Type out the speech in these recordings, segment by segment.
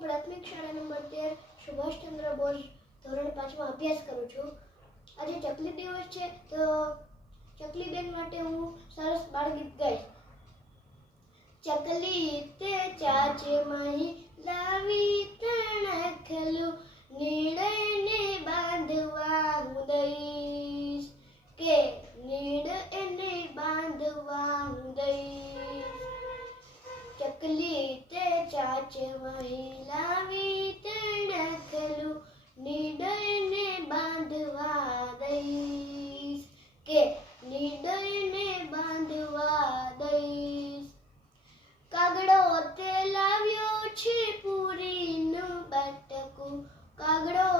પ્રાથમિક શાળા નંબર તેર, સુભાષચંદ્ર બોઝ, ધોરણ પાંચમાં અભ્યાસ કરું છું. આજે ચકલી દિવસ છે, તો ચકલી બેન માટે હું સરસ બાળગીત ગાઈશ. ચકલી તે ચાચે માહી લાવી તણખલું નીડને બાંધવા હું દઈશ. કે નીડ એને બાંધવા હું દઈશ. ચકલી ચાચે માહી લાવી તણખલું નિડરને બાંધવા દઈશ. કે નિડરને બાંધવા દઈશ. કાગડો તે લાવ્યો છે પૂરીનું બટકું. કાગડો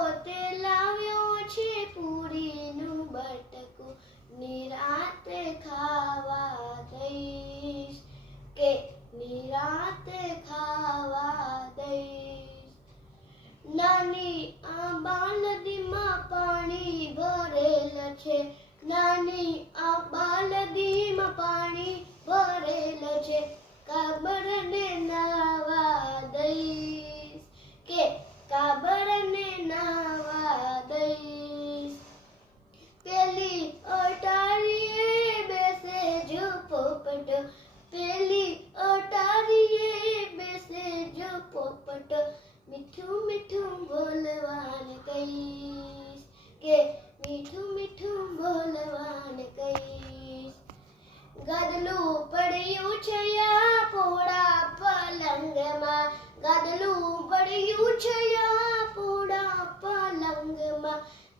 கமரனே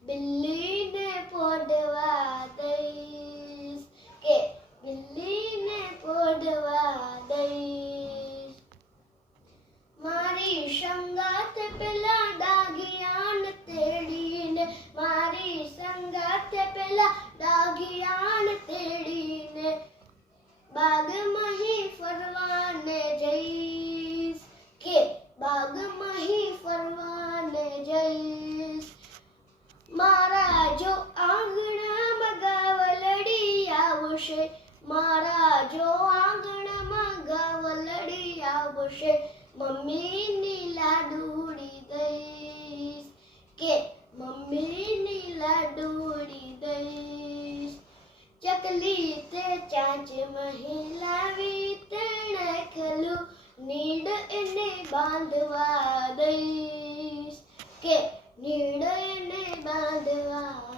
બિલ્લીને પોડવા દઈશ. કે બિલ્લીને પોડવા દઈશ. મારી સંગાત પેલા ડાગિયાન તેડીને, મારી સંગાત પેલા ડાઘિયાન જો આંગણમાં ગાવલડી આવશે. મમ્મીની લાડુડી દઈશ. કે મમ્મીની લાડુડી દઈશ. ચકલી તે ચાંચ મહિલાવી ખલું. નીડ એને બાંધવા દઈશ. કે નીડ એને બાંધવા